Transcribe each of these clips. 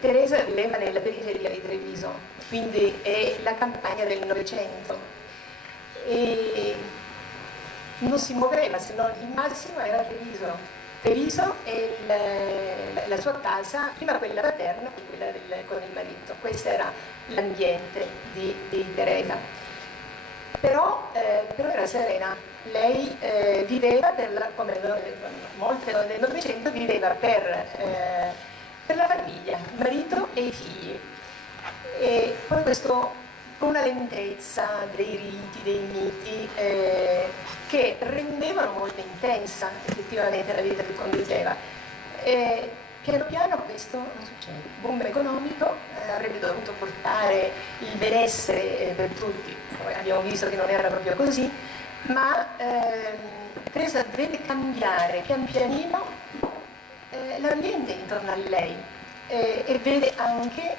Teresa viveva nella periferia di Treviso, quindi è la campagna del Novecento, e non si muoveva, se non il massimo era Treviso. Treviso e la sua casa, prima quella paterna, poi quella con il marito. Questo era l'ambiente di Teresa. Però era serena. Lei viveva, come molte donne del Novecento, viveva per la famiglia, il marito e i figli. E poi questo con una lentezza dei riti, dei miti, che rendevano molto intensa effettivamente la vita che conduceva. Piano piano questo non succede. Il boom economico avrebbe dovuto portare il benessere per tutti. Poi abbiamo visto che non era proprio così, ma Teresa deve cambiare pian pianino l'ambiente intorno a lei, e vede anche,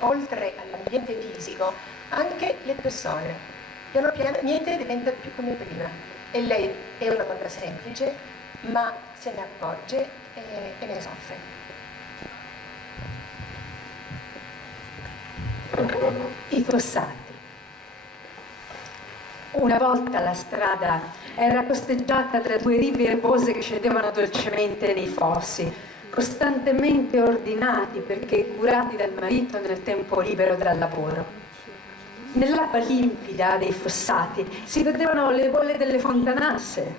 oltre all'ambiente fisico, anche le persone. Piano piano niente diventa più come prima, e lei è una donna semplice, ma se ne accorge e ne soffre. I fossati. Una volta la strada era costeggiata da due rive erbose che scendevano dolcemente nei fossi, costantemente ordinati perché curati dal marito nel tempo libero dal lavoro. Nell'acqua limpida dei fossati si vedevano le bolle delle fontanasse.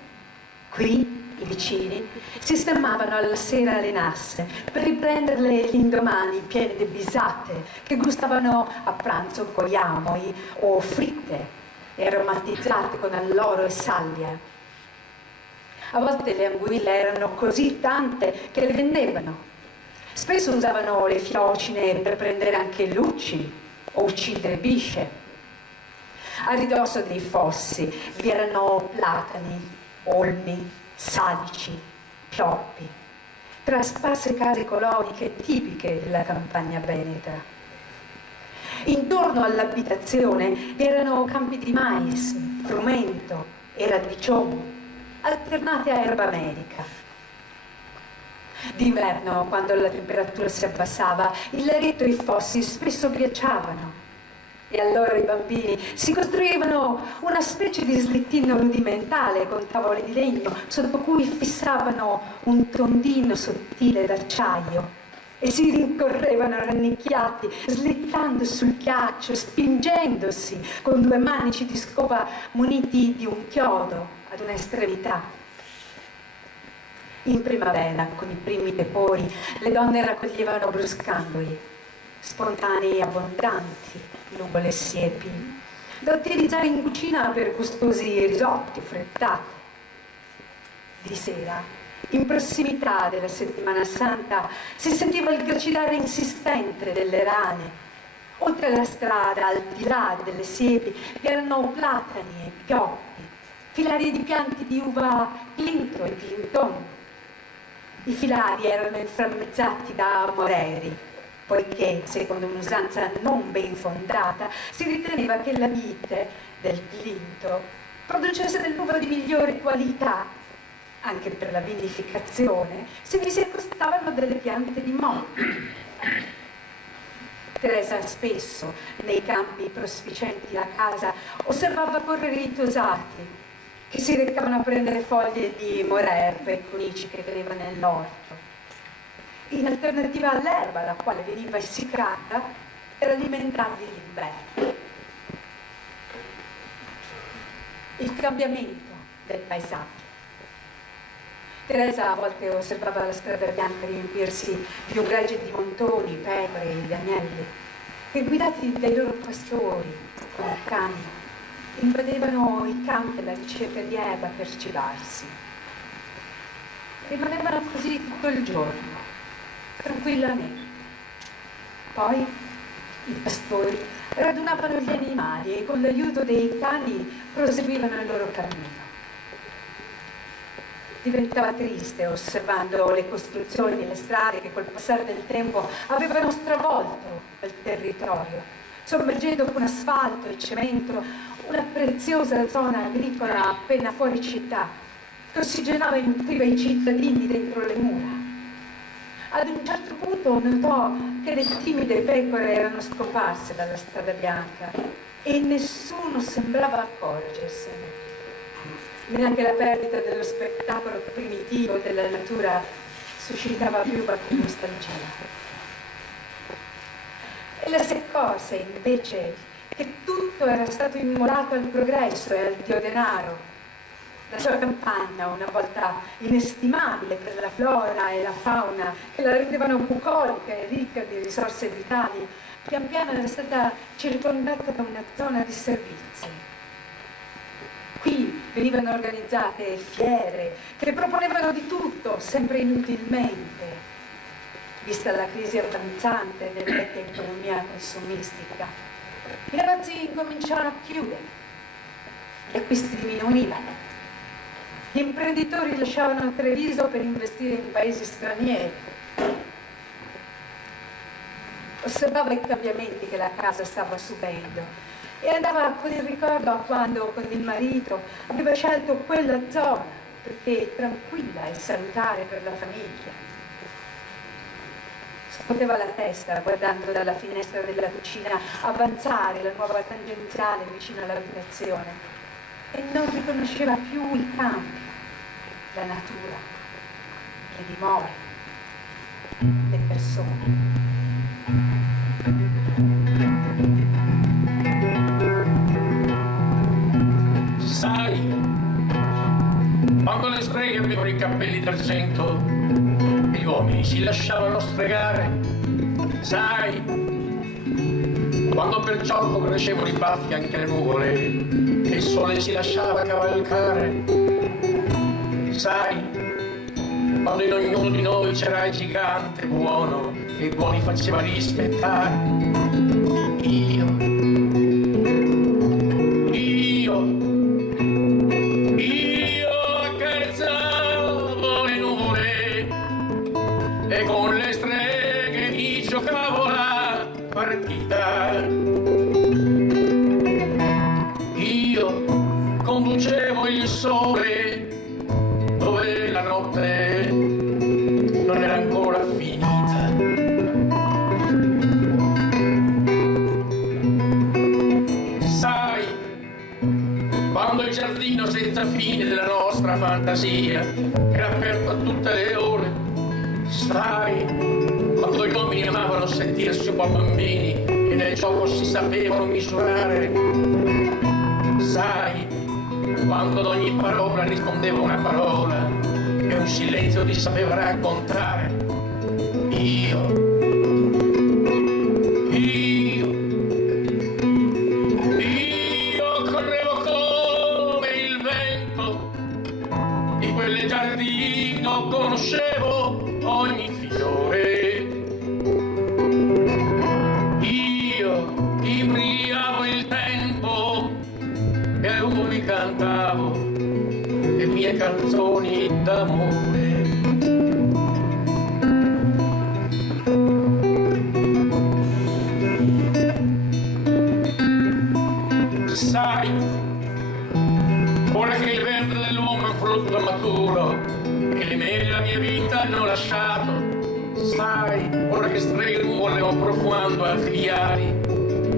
Qui i vicini sistemavano alla sera le nasse per riprenderle l'indomani piene di bisate che gustavano a pranzo con gli amoi o fritte e aromatizzate con alloro e salvia. A volte le anguille erano così tante che le vendevano. Spesso usavano le fiocine per prendere anche lucci o uccidere bisce. A ridosso dei fossi vi erano platani, olmi, salici, pioppi, tra sparse case coloniche tipiche della campagna veneta. Intorno all'abitazione vi erano campi di mais, frumento e radiccione, alternate a erba medica. D'inverno, quando la temperatura si abbassava, il laghetto e i fossi spesso ghiacciavano. E allora i bambini si costruivano una specie di slittino rudimentale con tavole di legno sotto cui fissavano un tondino sottile d'acciaio e si rincorrevano rannicchiati, slittando sul ghiaccio, spingendosi con due manici di scopa muniti di un chiodo ad un'estremità. In primavera, con i primi tepori, le donne raccoglievano bruscandoli, spontanei e abbondanti, lungo le siepi, da utilizzare in cucina per gustosi risotti, frittati. Di sera, in prossimità della Settimana Santa, si sentiva il gracidare insistente delle rane. Oltre la strada, al di là delle siepi, vi erano platani e pioppi, filari di pianti di uva Clinto e Clinton. I filari erano inframmezzati da moreri, poiché, secondo un'usanza non ben fondata, si riteneva che la vite del Clinto producesse dell'uva di migliore qualità. Anche per la vinificazione se vi si accostavano delle piante di mo. Teresa spesso, nei campi prospicienti la casa, osservava correre i tosati che si recavano a prendere foglie di morerbe e conici che vedeva nell'orto. In alternativa all'erba, la quale veniva essicata, per alimentarli l'inverno. Il cambiamento del paesaggio. Teresa a volte osservava la strada bianca riempirsi di un gregge di montoni, pecore e di agnelli, che guidati dai loro pastori con il camion invadevano i campi alla ricerca di erba per cibarsi. Rimanevano così tutto il giorno, tranquillamente. Poi i pastori radunavano gli animali e con l'aiuto dei cani proseguivano il loro cammino. Diventava triste osservando le costruzioni e le strade che col passare del tempo avevano stravolto il territorio, sommergendo con asfalto e cemento una preziosa zona agricola appena fuori città, che ossigenava e nutriva i cittadini dentro le mura. Ad un certo punto notò che le timide pecore erano scomparse dalla strada bianca e nessuno sembrava accorgersene. Neanche la perdita dello spettacolo primitivo della natura suscitava più qualche nostalgia. Ella si accorse invece che tutto era stato immolato al progresso e al dio denaro. La sua campagna, una volta inestimabile per la flora e la fauna, che la rendevano bucolica e ricca di risorse vitali, pian piano era stata circondata da una zona di servizi. Qui venivano organizzate fiere che proponevano di tutto, sempre inutilmente, vista la crisi avanzante nella vecchia economia consumistica. I negozi incominciarono a chiudere, gli acquisti diminuivano, gli imprenditori lasciavano Treviso per investire in paesi stranieri. Osservava i cambiamenti che la casa stava subendo e andava con il ricordo a quando con il marito aveva scelto quella zona perché tranquilla e salutare per la famiglia. Scuoteva la testa guardando dalla finestra della cucina avanzare la nuova tangenziale vicino all'abitazione e non riconosceva più i campi, la natura, le dimore, le persone. Sai, quando le streghe avevano i capelli d'argento e gli uomini si lasciavano stregare, sai, quando per gioco crescevano i baffi anche le nuvole e il sole si lasciava cavalcare, sai, quando in ognuno di noi c'era il gigante buono che i buoni faceva rispettare, io accarezzavo le nuvole e con le streghe mi giocavo la partita. Io conducevo il sole dove la notte non era ancora finita. Sai, quando il giardino senza fine della nostra fantasia era aperto a tutte le ore, sai, quando gli uomini amavano sentirsi un po' bambini e nel gioco si sapevano misurare, sai, quando ad ogni parola rispondeva una parola e un silenzio ti sapeva raccontare, io correvo come il vento, in quel giardino conoscevo ogni fiore, io ibriavo il tempo e a lui cantavo le mie canzoni d'amore. Sai, ora che il verde dell'uomo è un frutto maturo e le mele la mia vita hanno lasciato, sai, ora che streghe volevano profumando altri viali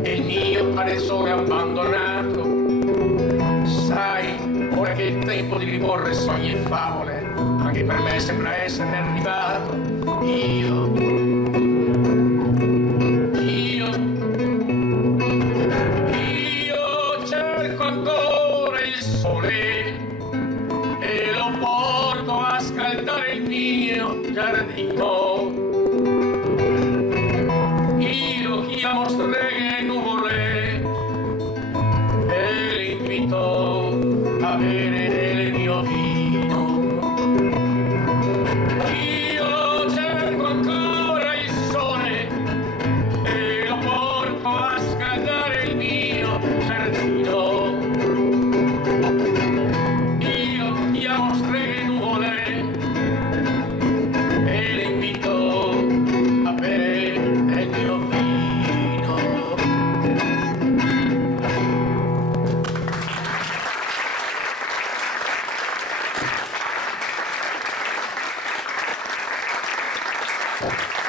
e il mio pare sole abbandonato, sai, ora che il tempo di riporre sogni e favole anche per me sembra essere arrivato, io cerco ancora il sole e lo porto a scaldare il mio giardino. Io chiamo streghe e nuvole e le invito a bere del mio vino. Io cerco ancora il sole e lo porto a scaldare il mio giardino. Io chiamo streghe e nuvole e le invito Grazie.